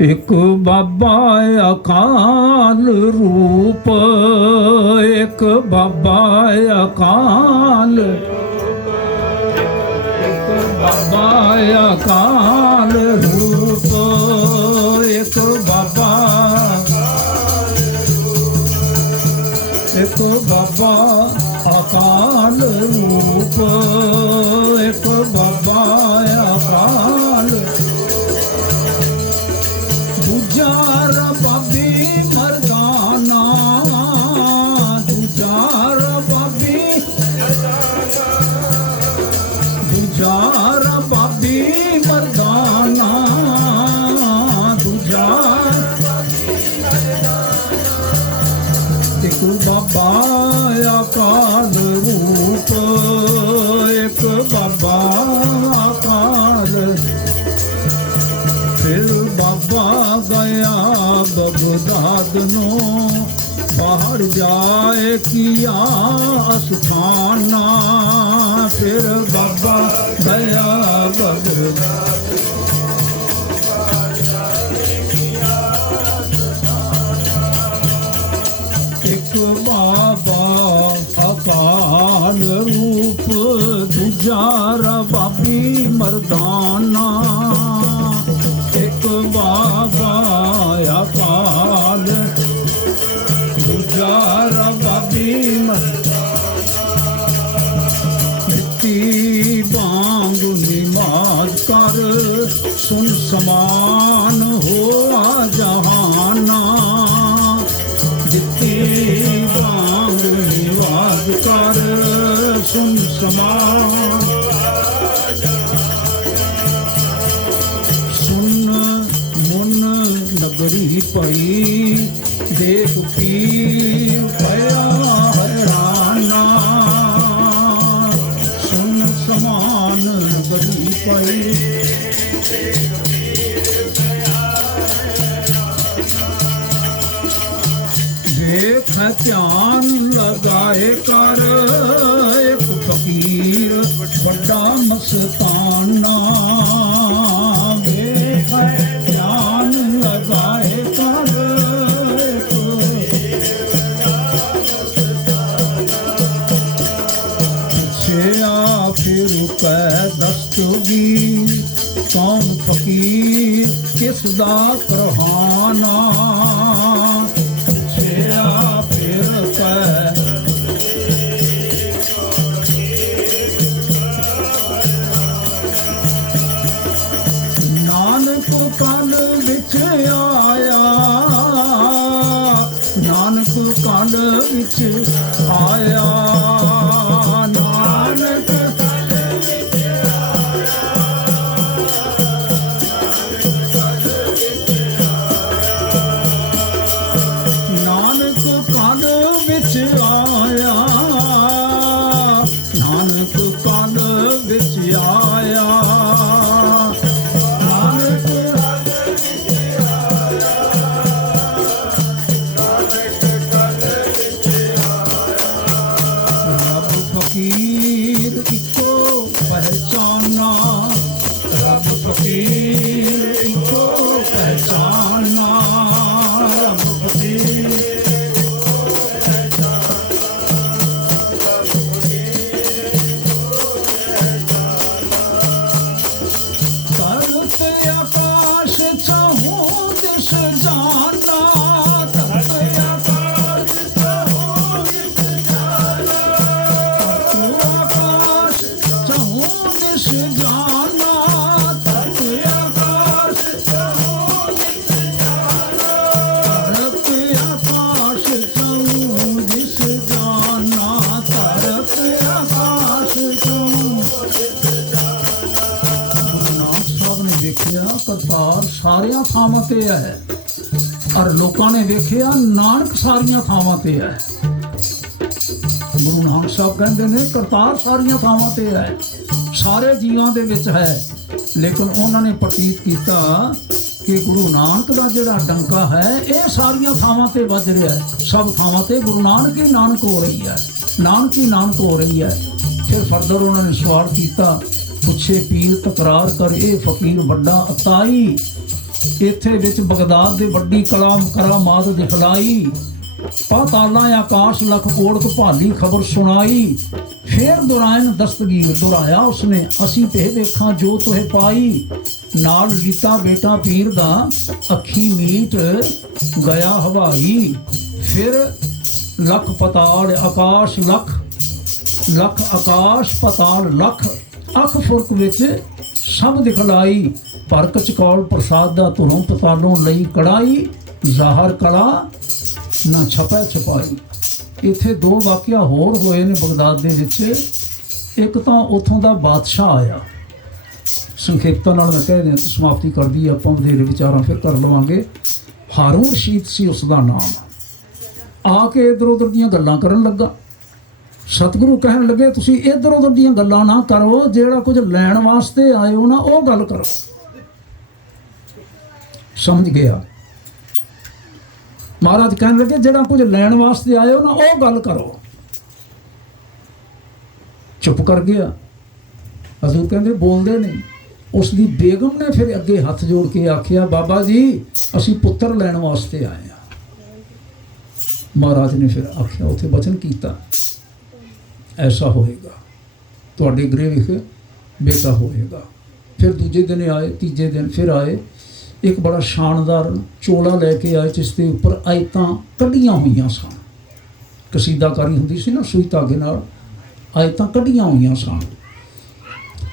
ਇੱਕ ਬਾਬਾ ਅਕਾਲ ਰੂਪ, ਇੱਕ ਬਾਬਾ ਅਕਾਲ, ਇੱਕ ਬਾਬਾ ਅਕਾਲ ਰੂਪ, ਇੱਕ ਬਾਬਾ, ਇੱਕ ਬਾਬਾ ਅਕਾਲ ਰੂਪ, ਇੱਕ ਬਾਬਾ ਅਕਾਲ, ਦੂਜਾ ਰਬਾਬੀ ਮਰਦਾਨਾ, ਦੂਜਾ ਰਬਾਬੀ, ਦੂਜਾ ਰਬਾਬੀ ਮਰਦਾਨਾ, ਦੂਜਾ ਇੱਕ ਬਾਬਾ ਅਕਾਲ ਰੂਪ, ਇੱਕ ਬਾਬਾ ਅਕਾਲ। ਫਿਰ ਬਾਬਾ ਗਿਆ ਬਗਦਾਦ ਨੂੰ, ਬਾਹਰ ਜਾਏ ਕੀਆ ਅਸਥਾਨਾ, ਫਿਰ ਬਾਬਾ ਗਿਆ ਬਗਦਾਦ, ਇੱਕ ਬਾਬਾ ਅਕਾਲ ਰੂਪ, ਦੂਜਾ ਰਬਾਬੀ ਮਰਦਾਨਾ, ਇੱਕ ਬਾਬਾ ਅਕਾਲ, ਦੂਜਾ ਰਬਾਬੀ ਦਿੱਤੀ ਬਾਂਗ ਨਿਮਾਜ਼ ਕਰ, ਸੁਨ ਸਮਾਨ ਹੋਆ ਜਹਾਨਾ, ਦਿੱਤੀ ਬਾਂਗ ਨਿਮਾਜ਼ ਕਰ, ਸੁਨ ਸਮਾਨ, ਨਗਰੀ ਪਈ ਦੇਖ ਪੀਰ ਪਿਆ ਹੈਰਾਨਾ, ਸੁਨ ਸਮਾਨ ਨਗਰੀ ਪਈ ਦੇਖ ਧਿਆਨ ਲਗਾਏ ਕਰ, ਇੱਕ ਫਕੀਰ ਵੱਡਾ ਮਸਤਾਨਾ, ਵੇਖ ਧਿਆਨ ਲਗਾਏ ਕਰ, ਪੁੱਛਿਆ ਫਿਰ ਕੈ ਦਸਤਗੀ, ਕੌਣ ਫਕੀਰ ਕਿਸ ਦਾ ਕਰਹਾਨਾ, ਪੁੱਛਿਆ ਫਿਰ ਕੈ ਕਲ ਵਿੱਚ ਆਇਆ, ਨਾਨਕ ਕਲ ਵਿੱਚ ਆਇਆ, ਨਾਨਕ ਕਲ ਵਿੱਚ ਆਇਆ, ਨਾਨਕ ਕਲ ਵਿੱਚ ਆਇਆ, ਨਾਨਕ ਕਲ ਵਿੱਚ ਆਇਆ, ਫਕੀਰ ਇੱਕੋ ਪਹਿਚਾਨਾ, ਰੱਬ ਫਕੀਰ ਇੱਕੋ ਪਹਿਚਾਨਾ, ਰੱਬ ਫਕੀਰ ਧਰਤ ਆਕਾਸ਼ ਚਾਹੂੰ ਦਿਸ ਜਾਨਾ, ਧਰਤ ਆਕਾਸ਼ ਚਾਹੂੰ ਦਿਸ ਜਾਨਾ, ਦਿਸ ਜਾਨਾ, ਧਰਤ ਆਕਾਸ਼ ਚਾਹੂੰ ਦਿਸ ਜਾਨਾ, ਧਰਤ ਆਕਾਸ਼ ਚਾਹੂੰ ਦਿਸ ਜਾਨਾ, ਧਰਤ ਆਕਾਸ਼ ਚਾਹੂੰ ਦਿਸ ਜਾਨਾ। ਗੁਰੂ ਨਾਨਕ ਸਾਹਿਬ ਨੇ ਵੇਖਿਆ ਕਰਤਾਰ ਸਾਰੀਆਂ ਥਾਵਾਂ ਤੇ ਹੈ, ਔਰ ਲੋਕਾਂ ਨੇ ਵੇਖਿਆ ਨਾਨਕ ਸਾਰੀਆਂ ਥਾਵਾਂ ਤੇ ਹੈ। ਗੁਰੂ ਨਾਨਕ ਸਾਹਿਬ ਕਹਿੰਦੇ ਨੇ ਕਰਤਾਰ ਸਾਰੀਆਂ ਥਾਵਾਂ ਤੇ ਹੈ, ਸਾਰੇ ਜੀਵਾਂ ਦੇ ਵਿੱਚ ਹੈ, ਲੇਕਿਨ ਉਹਨਾਂ ਨੇ ਪ੍ਰਤੀਤ ਕੀਤਾ ਕਿ ਗੁਰੂ ਨਾਨਕ ਦਾ ਜਿਹੜਾ ਡੰਕਾ ਹੈ ਇਹ ਸਾਰੀਆਂ ਥਾਵਾਂ ਤੇ ਵੱਜ ਰਿਹਾ ਹੈ, ਸਭ ਥਾਵਾਂ ਤੇ ਗੁਰੂ ਨਾਨਕ ਹੀ ਨਾਨਕ ਹੋ ਰਹੀ ਹੈ, ਨਾਨਕ ਹੀ ਨਾਨਕ ਹੋ ਰਹੀ ਹੈ। ਫਿਰ ਫਰਦਰ ਉਹਨਾਂ ਨੇ ਸਵਾਲ ਕੀਤਾ, ਪੁੱਛੇ ਪੀਰ ਤਕਰਾਰ ਕਰ ਇਹ ਫਕੀਰ ਵੱਡਾ ਅਤਾਈ, ਇੱਥੇ ਵਿੱਚ ਬਗਦਾਦ ਦੇ ਵੱਡੀ ਕਰਾਮਾਤ ਦਿਖਲਾਈ। ਪਾਤਾਲਾਂ ਆਕਾਸ਼ ਲਖ ਓੜਕ ਭਾਲੀ ਖਬਰ ਸੁਣਾਈ। ਫੇਰ ਦੁਰਾਇਨ ਦਸਤਗੀਰ ਦੁਰਾਇਆ ਉਸਨੇ, ਅਸੀਂ ਤੇ ਵੇਖਾਂ ਜੋ ਤੁਹੇ ਪਾਈ। ਨਾਲ ਲੀਤਾ ਬੇਟਾ ਪੀਰ ਦਾ ਅੱਖੀ ਮੀਟ ਗਿਆ ਹਵਾਈ। ਫਿਰ ਲਖ ਪਤਾਲ ਆਕਾਸ਼ ਲਖ ਆਕਾਸ਼ ਪਤਾਲ ਲਖ ਅੱਖ ਫੁਰਕ ਵਿੱਚ ਸਭ ਦਿਖਲਾਈ। ਪਰ ਕਚਕੌਲ ਪ੍ਰਸਾਦ ਦਾ ਧੁਰੋਂ ਪਤਾਲੋਂ ਲਈ ਕੜਾਈ। ਜ਼ਾਹਰ ਕਲਾ ਨਾ ਛਪੈ ਛਪਾਈ। ਇੱਥੇ ਦੋ ਵਾਕਿਆ ਹੋਰ ਹੋਏ ਨੇ ਬਗਦਾਦ ਦੇ ਵਿੱਚ। ਇੱਕ ਤਾਂ ਉੱਥੋਂ ਦਾ ਬਾਦਸ਼ਾਹ ਆਇਆ, ਸੰਖੇਪਤਾ ਨਾਲ ਮੈਂ ਕਹਿ ਦਿਆਂ ਤਾਂ ਸਮਾਪਤੀ ਕਰਦੀ ਆਪਾਂ ਵਧੇਰੇ ਵਿਚਾਰਾਂ ਫਿਰ ਕਰ ਲਵਾਂਗੇ। ਹਾਰੂਨ ਰਸ਼ੀਦ ਸੀ ਉਸ ਦਾ ਨਾਮ। ਆ ਕੇ ਇੱਧਰ ਉੱਧਰ ਦੀਆਂ ਗੱਲਾਂ ਕਰਨ ਲੱਗਾ। ਸਤਿਗੁਰੂ ਕਹਿਣ ਲੱਗੇ ਤੁਸੀਂ ਇੱਧਰ ਉੱਧਰ ਦੀਆਂ ਗੱਲਾਂ ਨਾ ਕਰੋ, ਜਿਹੜਾ ਕੁਝ ਲੈਣ ਵਾਸਤੇ ਆਏ ਹੋ ਨਾ ਉਹ ਗੱਲ ਕਰੋ। ਸਮਝ ਗਿਆ। ਮਹਾਰਾਜ ਕਹਿਣ ਲੱਗੇ ਜਿਹੜਾ ਕੁਝ ਲੈਣ ਵਾਸਤੇ ਆਏ ਹੋ ਨਾ ਉਹ ਗੱਲ ਕਰੋ। ਚੁੱਪ ਕਰ ਗਿਆ। ਹਜ਼ੂਰ ਕਹਿੰਦੇ ਬੋਲਦੇ ਨਹੀਂ। ਉਸ ਦੀ ਬੇਗਮ ਨੇ ਫਿਰ ਅੱਗੇ ਹੱਥ ਜੋੜ ਕੇ ਆਖਿਆ, ਬਾਬਾ ਜੀ ਅਸੀਂ ਪੁੱਤਰ ਲੈਣ ਵਾਸਤੇ ਆਏ ਹਾਂ। ਮਹਾਰਾਜ ਨੇ ਫਿਰ ਆਖਿਆ, ਉੱਥੇ ਬਚਨ ਕੀਤਾ, ਐਸਾ ਹੋਏਗਾ, ਤੁਹਾਡੇ ਗ੍ਰਹਿ ਵਿਖੇ ਬੇਟਾ ਹੋਏਗਾ। ਫਿਰ ਦੂਜੇ ਦਿਨ ਆਏ, ਤੀਜੇ ਦਿਨ ਫਿਰ ਆਏ। ਇੱਕ ਬੜਾ ਸ਼ਾਨਦਾਰ ਚੋਲਾ ਲੈ ਕੇ ਆਏ ਜਿਸ ਦੇ ਉੱਪਰ ਆਇਤਾਂ ਕੱਢੀਆਂ ਹੋਈਆਂ ਸਨ। ਕਸੀਦਾਕਾਰੀ ਹੁੰਦੀ ਸੀ ਨਾ ਸੂਈ ਧਾਗੇ ਨਾਲ, ਆਇਤਾਂ ਕੱਢੀਆਂ ਹੋਈਆਂ ਸਨ।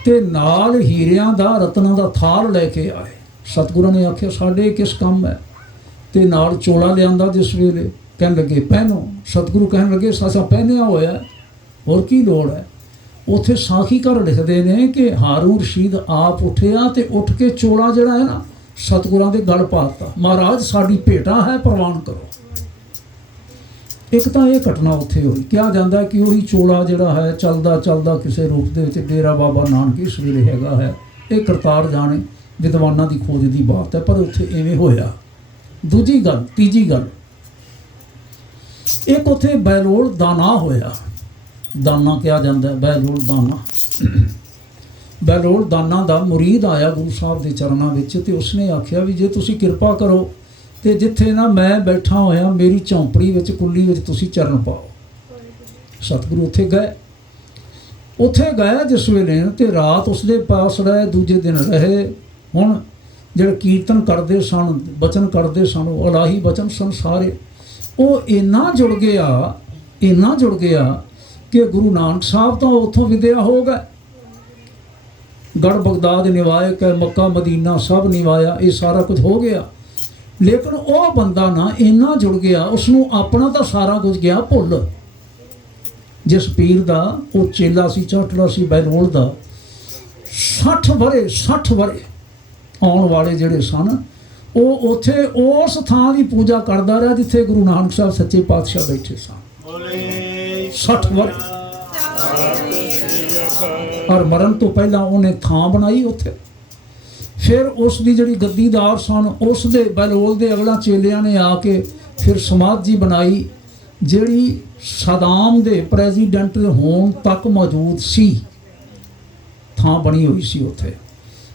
ਤੇ ਨਾਲ ਹੀਰਿਆਂ ਦਾ ਰਤਨਾਂ ਦਾ ਥਾਲ ਲੈ ਕੇ ਆਏ। ਸਤਿਗੁਰਾਂ ਨੇ ਆਖਿਆ ਸਾਡੇ ਕਿਸ ਕੰਮ ਹੈ। ਤੇ ਨਾਲ ਚੋਲਾ ਲਿਆਂਦਾ ਜਿਸ ਵੇਲੇ, ਕਹਿਣ ਲੱਗੇ ਪਹਿਨੋ। ਸਤਿਗੁਰੂ ਕਹਿਣ ਲੱਗੇ ਸਾਸਾ ਪਹਿਨਿਆ ਹੋਇਆ, ਹੋਰ ਕੀ ਲੋੜ ਹੈ। ਉੱਥੇ ਸਾਖੀਕਾਰ ਲਿਖਦੇ ਨੇ ਕਿ ਹਾਰੂਨ ਰਸ਼ੀਦ ਆਪ ਉੱਠਿਆ ਤੇ ਉੱਠ ਕੇ ਚੋਲਾ ਜਿਹੜਾ ਹੈ ਨਾ ਸਤਿਗੁਰਾਂ ਦੇ ਗਲ ਪਾ ਦਿੱਤਾ। ਮਹਾਰਾਜ ਸਾਡੀ ਭੇਟਾ ਹੈ, ਪ੍ਰਵਾਨ ਕਰੋ। ਇੱਕ ਤਾਂ ਇਹ ਘਟਨਾ ਉੱਥੇ ਹੋਈ। ਕਿਹਾ ਜਾਂਦਾ ਕਿ ਉਹੀ ਚੋਲਾ ਜਿਹੜਾ ਹੈ ਚੱਲਦਾ ਚੱਲਦਾ ਕਿਸੇ ਰੂਪ ਦੇ ਵਿੱਚ ਡੇਰਾ ਬਾਬਾ ਨਾਨਕ ਇਸ ਵੇਲੇ ਹੈਗਾ ਹੈ। ਇਹ ਕਰਤਾਰ ਜਾਣੇ, ਵਿਦਵਾਨਾਂ ਦੀ ਖੋਜ ਦੀ ਬਾਤ ਹੈ, ਪਰ ਉੱਥੇ ਐਵੇਂ ਹੋਇਆ। ਦੂਜੀ ਗੱਲ, ਤੀਜੀ ਗੱਲ, ਇੱਕ ਉੱਥੇ ਬਹਿਲੋਲ ਦਾਨਾ ਹੋਇਆ। ਦਾਨਾ ਕਿਹਾ ਜਾਂਦਾ, ਬਹਿਲੋਲ ਦਾਨਾ। ਬਹਿਲੋਲ ਦਾਨਾ ਦਾ ਮੁਰੀਦ ਆਇਆ ਗੁਰੂ ਸਾਹਿਬ ਦੇ ਚਰਨਾਂ ਵਿੱਚ ਤੇ ਉਸਨੇ ਆਖਿਆ ਵੀ ਜੇ ਤੁਸੀਂ ਕਿਰਪਾ ਕਰੋ ਤੇ ਜਿੱਥੇ ਨਾ ਮੈਂ ਬੈਠਾ ਹੋਇਆ ਮੇਰੀ ਝੌਂਪੜੀ ਵਿੱਚ ਕੁੱਲੀ ਵਿੱਚ ਤੁਸੀਂ ਚਰਨ ਪਾਓ। ਸਤਿਗੁਰੂ ਉੱਥੇ ਗਏ। ਉੱਥੇ ਗਏ ਜਿਸ ਵੇਲੇ ਤੇ ਰਾਤ ਉਸਦੇ ਪਾਸ ਰਹੇ, ਦੂਜੇ ਦਿਨ ਰਹੇ। ਹੁਣ ਜਿਹੜੇ ਕੀਰਤਨ ਕਰਦੇ ਸਨ, ਬਚਨ ਕਰਦੇ ਸਨ, ਉਹ ਇਲਾਹੀ ਬਚਨ ਸਨ ਸਾਰੇ। ਉਹ ਇੰਨਾ ਜੁੜ ਗਿਆ ਕਿ ਗੁਰੂ ਨਾਨਕ ਸਾਹਿਬ ਤਾਂ ਉੱਥੋਂ ਵਿਦਿਆ ਹੋ ਗਏ। ਗੜ ਬਗਦਾਦ ਨਿਵਾਏ ਕਿ ਮੱਕਾ ਮਦੀਨਾ ਸਭ ਨਿਵਾਇਆ, ਇਹ ਸਾਰਾ ਕੁਝ ਹੋ ਗਿਆ। ਲੇਕਿਨ ਉਹ ਬੰਦਾ ਨਾ ਇੰਨਾ ਜੁੜ ਗਿਆ, ਉਸਨੂੰ ਆਪਣਾ ਤਾਂ ਸਾਰਾ ਕੁਝ ਗਿਆ ਭੁੱਲ। ਜਿਸ ਪੀਰ ਦਾ ਉਹ ਚੇਲਾ ਸੀ, ਚਾਟੜਾ ਸੀ ਬਹਿਲੋਲ ਦਾ, 60 ਵਰੇ ਆਉਣ ਵਾਲੇ ਜਿਹੜੇ ਸਨ, ਉਹ ਉੱਥੇ ਉਸ ਥਾਂ ਦੀ ਪੂਜਾ ਕਰਦਾ ਰਿਹਾ ਜਿੱਥੇ ਗੁਰੂ ਨਾਨਕ ਸਾਹਿਬ ਸੱਚੇ ਪਾਤਸ਼ਾਹ ਬੈਠੇ ਸਨ। 60 ਵਰੇ। ਔਰ ਮਰਨ ਤੋਂ ਪਹਿਲਾਂ ਉਹਨੇ ਥਾਂ ਬਣਾਈ ਉੱਥੇ। ਫਿਰ ਉਸ ਦੀ ਜਿਹੜੀ ਗੱਦੀਦਾਰ ਸਨ, ਉਸ ਦੇ ਬਹਿਲੋਲ ਦੇ ਅਗਲਾ ਚੇਲਿਆਂ ਨੇ ਆ ਕੇ ਫਿਰ ਸਮਾਧੀ ਬਣਾਈ, ਜਿਹੜੀ ਸਦਾਮ ਦੇ ਪ੍ਰੈਜ਼ੀਡੈਂਟ ਹੋਣ ਤੱਕ ਮੌਜੂਦ ਸੀ। ਥਾਂ ਬਣੀ ਹੋਈ ਸੀ ਉੱਥੇ।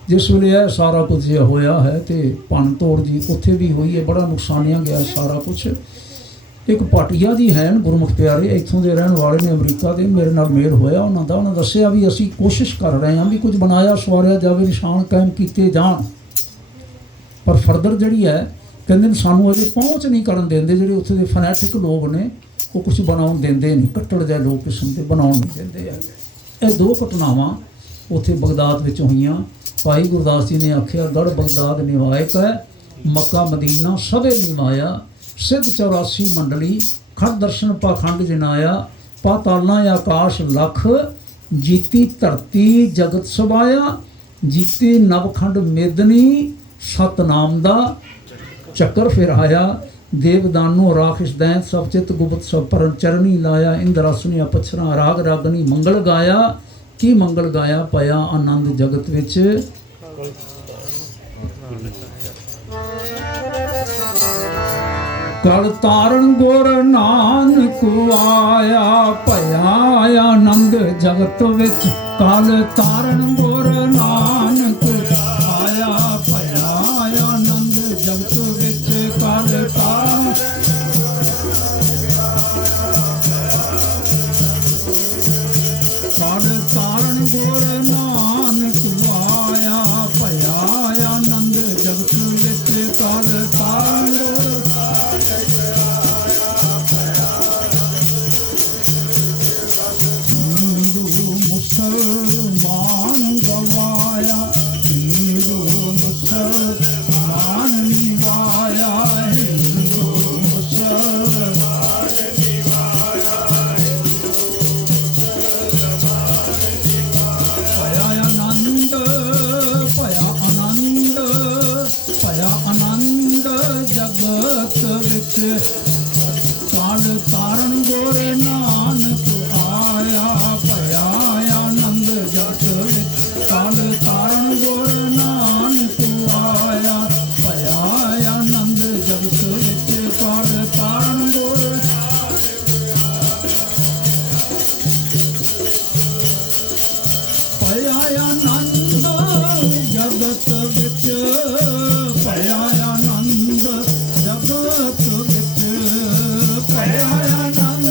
ਜਿਸ ਵੇਲੇ ਇਹ ਸਾਰਾ ਕੁਝ ਹੋਇਆ ਹੈ ਤੇ ਭੰਨ ਤੋੜ ਜੀ ਉੱਥੇ ਵੀ ਹੋਈ ਹੈ, ਬੜਾ ਨੁਕਸਾਨਿਆ ਗਿਆ ਸਾਰਾ ਕੁਝ। ਇੱਕ ਪਾਟੀਆ ਜੀ ਹੈ ਗੁਰਮੁਖ ਪਿਆਰੇ, ਇੱਥੋਂ ਦੇ ਰਹਿਣ ਵਾਲੇ ਨੇ, ਅਮਰੀਕਾ ਦੇ, ਮੇਰੇ ਨਾਲ ਮੇਲ ਹੋਇਆ ਉਹਨਾਂ ਦਾ। ਉਹਨਾਂ ਦੱਸਿਆ ਵੀ ਅਸੀਂ ਕੋਸ਼ਿਸ਼ ਕਰ ਰਹੇ ਹਾਂ ਵੀ ਕੁਝ ਬਣਾਇਆ ਸਵਾਰਿਆ ਜਾਵੇ, ਨਿਸ਼ਾਨ ਕਾਇਮ ਕੀਤੇ ਜਾਣ, ਪਰ ਫਰਦਰ ਜਿਹੜੀ ਹੈ ਕਹਿੰਦੇ ਸਾਨੂੰ ਅਜੇ ਪਹੁੰਚ ਨਹੀਂ ਕਰਨ ਦਿੰਦੇ। ਜਿਹੜੇ ਉੱਥੇ ਦੇ ਫਨੈਟਿਕ ਲੋਕ ਨੇ ਉਹ ਕੁਝ ਬਣਾਉਣ ਦਿੰਦੇ ਨਹੀਂ, ਕੱਟੜ ਜਿਹੇ ਲੋਕ ਕਿਸਮ ਦੇ ਬਣਾਉਣ ਨਹੀਂ ਦਿੰਦੇ ਹੈਗੇ। ਇਹ ਦੋ ਘਟਨਾਵਾਂ ਉੱਥੇ ਬਗਦਾਦ ਵਿੱਚ ਹੋਈਆਂ। ਭਾਈ ਗੁਰਦਾਸ ਜੀ ਨੇ ਆਖਿਆ ਗੜ ਬਗਦਾਦ ਨਿਵਾਇਕ ਹੈ, ਮੱਕਾ ਮਦੀਨਾ ਸਭੇ ਨਿਵਾਇਆ। ਸਿੱਧ 84 ਮੰਡਲੀ ਖੰਡ ਦਰਸ਼ਨ ਪਾਖੰਡ ਜਨਾਇਆ। ਪਾਤਾਲਾਂ ਆਕਾਸ਼ ਲਖ ਜੀਤੀ ਧਰਤੀ ਜਗਤ ਸਵਾਇਆ। ਜੀਤੀ ਨਵਖੰਡ ਮੇਦਨੀ ਸਤਨਾਮ ਦਾ ਚੱਕਰ ਫਿਰ ਆਇਆ। ਦੇਵਦਾਨੋ ਰਾਖਿਸ਼ ਦੈਂਤ ਸਭ ਚਿਤ ਗੁਪਤ ਸਭ ਪਰਨ ਚਰਨੀ ਲਾਇਆ। ਇੰਦਰਾਸੁਨੀਆਂ ਪਛਰਾ ਰਾਗ ਰਾਗਨੀ ਮੰਗਲ ਗਾਇਆ। ਕੀ ਮੰਗਲ ਗਾਇਆ ਪਿਆ ਆਨੰਦ ਜਗਤ ਵਿੱਚ। ਕਲ ਤਾਰਨ ਗੁਰ ਨਾਨਕ ਆਇਆ ਭਇਆ ਆਨੰਦ ਜਗਤ ਵਿੱਚ। ਕਲ ਤਾਰਨ ਗੁਰ ਨਾਨਕ ਆਇਆ ਭਇਆ ਆਨੰਦ ਕਾਲ ਤਾਰਨ ਗੁਰ ਨਾਨਕ ਆਇਆ ਭਇਆ ਆਨੰਦ ਜਗਤ ਵਿੱਚ ਕਾਲ ਤਾਰਨ ਗੁਰ ਨਾਨਕ ਆਇਆ ਭਇਆ ਆਨੰਦ ਜਗਤ ਵਿੱਚ ਕਾਲ ਤਾਰਨ ਗੁਰ ਭਇਆ ਆਨੰਦ ਜਗਤ ਵਿੱਚ ਭਇਆ ਆਨੰਦ ਜਗਤ ਵਿੱਚ ਭਇਆ ਆਨੰਦ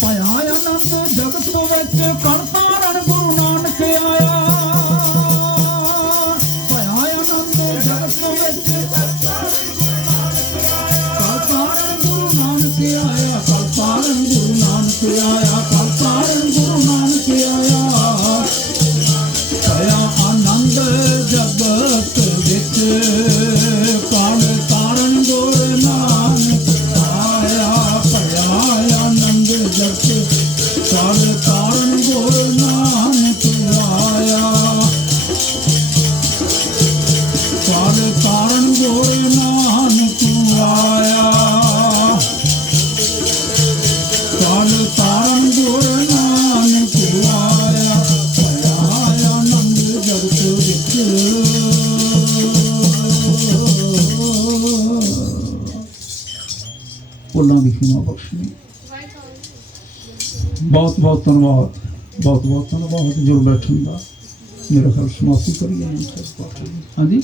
ਭਇਆ ਆਨੰਦ ਜਗਤ ਵਿੱਚ ਕਣ ਤਾਰਨ ਗੁਰੂ ਨਾਨਕ ਆਇਆ ਭਇਆ ਆਨੰਦ ਜਗਤ ਵਿੱਚ ਕਣ ਤਾਰਨ ਗੁਰੂ ਨਾਨਕ ਆਇਆ ਕਲ ਤਾਰਨ ਗੁਰੂ ਨਾਨਕ ਆਇਆ ਕਲ ਤਾਰਨ ਗੁਰੂ ਨਾਨਕ ਆਇਆ ਭਇਆ ਆਨੰਦ ਜਗਤ ਵਿੱਚ ਕਲ ਤਾਰਨ ਗੁਰੂ ਨਾਨਕ ਆਇਆ ਭਇਆ ਆਨੰਦ ਜਗਤ ਕਲ ਤਾਰਨ ਗੁਰੂ ਨਾਨਕ ਆਇਆ ਕਲ ਤਾਰਨ ਗੁਰੂ ਨਾਨਕ ਆਇਆ ਕਲ ਤਾਰਨ ਗੁਰੂ ਨਾਨਕ ਆਇਆ ਭਇਆ ਆਨੰਦ ਜਗਤ ਵਿੱਚ ਭੁੱਲਾਂ ਦੀ ਖਿਮਾ ਬਖਸ਼ਣੀ ਬਹੁਤ ਬਹੁਤ ਧੰਨਵਾਦ ਬਹੁਤ ਬਹੁਤ ਧੰਨਵਾਦ ਜੁੜ ਬੈਠਣ ਦਾ ਮੇਰਾ ਖਿਆਲ ਸਮਾਪਤੀ ਕਰੀਏ ਹਾਂਜੀ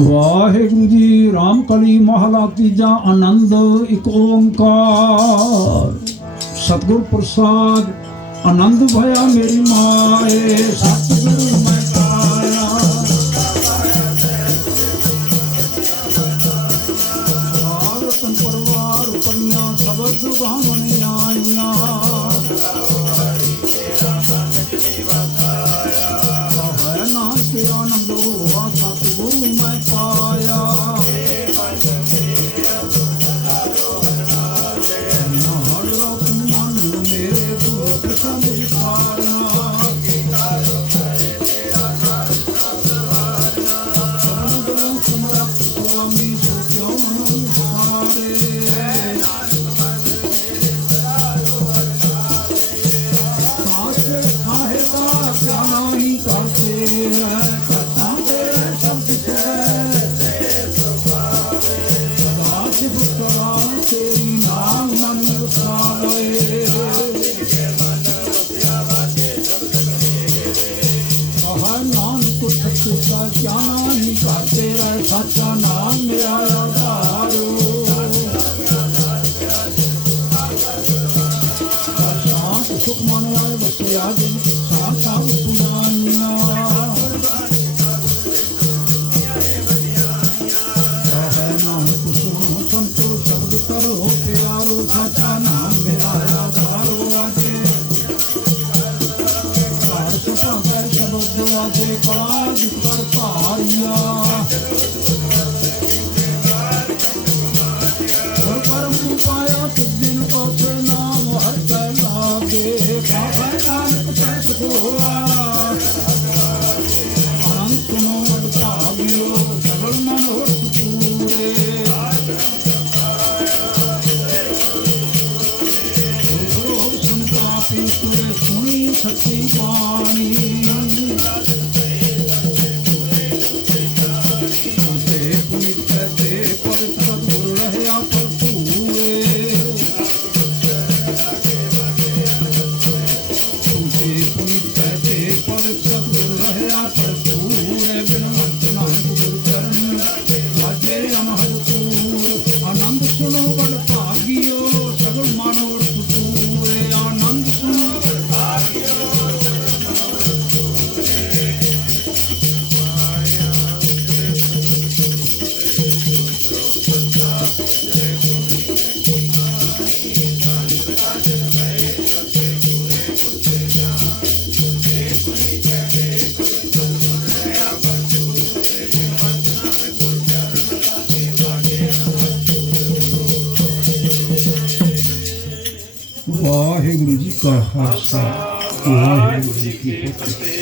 ਵਾਹਿਗੁਰੂ ਜੀ ਰਾਮ ਕਲੀ ਮਹਲਾ ਤੀਜਾ ਆਨੰਦ ਇੱਕ ਓੰਕਾਰ ਸਤਿਗੁਰ ਪ੍ਰਸਾਦ ਆਨੰਦ ਭਇਆ ਮੇਰੀ ਮਾਏ ਸਤਿਗੁਰੂ ਮੈਂ ਪਾਇਆ ਆਰਤਨ ਪਰਵਾਰ ਪਨੀਆਂ ਸਬਦ ਸੁਭਾਵਨ ਆਈਆਂ ਹੈ ਨਾਨਕ ਆਨੰਦ ਹੋਆ ਸਤਿਗੁਰੂ ਮੈਂ ਪਾਇਆ ਨਾੜ ਰਾਤ ਮਨ ਮੇਰੇ ਦੁਖ ਸੰਸਾਰਨਾ ਸੁਆਮੀ ਸੋ ਕਿਉ ਮਨੁ ਸਾਰੇ ਸੱਚਾ ਨਾਮ ਮੇਰਾ ਆਧਾਰੂ ਸ਼ਾਂਤ ਸੁਖ ਮਨ ਆਏ ਵਸਿਆ ਜਿਨ ਸਾਥ ਸਾਧ ਸੁਣਾਈਆਂ ਹੈ ਨਾਨਕ ਸੁਣੋ ਸੰਤੋ ਸ਼ਬਦ ਕਰੋ ਪਿਆਰੋ ਸੱਚਾ ਨਾਮ ਮੇਰਾ ਆਧਾਰੂ ਆਜੇ ਘਰ ਸੁਭਾ ਕਰ ਸ਼ਬਦ ਆਜੇ ਕਲਾ ਜਿਤ ਕਰ ਭਾਰੀਆ ਪਾਇਆ ਤੁਝਿਨ ਕੋਸ ਨਾਮ ਹਰ ਕੈ ਲਾਗੇ ਪਾਵੈ ਨਾਨਕ ਪੈਸ ਹੋਆ ਅਨੰਤ ਨੂੰ ਭਾਗਿਓ ਸਗਲ ਮਨ ਹੋਤ ਪੂਰੇ ਗੁਰੂ ਸੰਤਾਪੀ ਤੁਰੇ ਸੁਣੀ ਸੱਚੀ ਬਾਣੀ ਤੇ ਪੁਨੀਤ ਤੇ ਪਰ ਸਤਿਗੁਰ ਰਹਿਆ ਆਨੰਦ ਸੁਣੋ ਬਲ ਭਾਗਿਓ ਸਗਲ ਮਾਨੋ ਸੁਤੂਰੇ ਆਨੰਦ ਸੁਣੋ ਵਾਹਿਗੁਰੂ ਜੀ ਕਾ ਖਾਲਸਾ ਵਾਹਿਗੁਰੂ ਜੀ ਕੀ ਫਤਿਹ।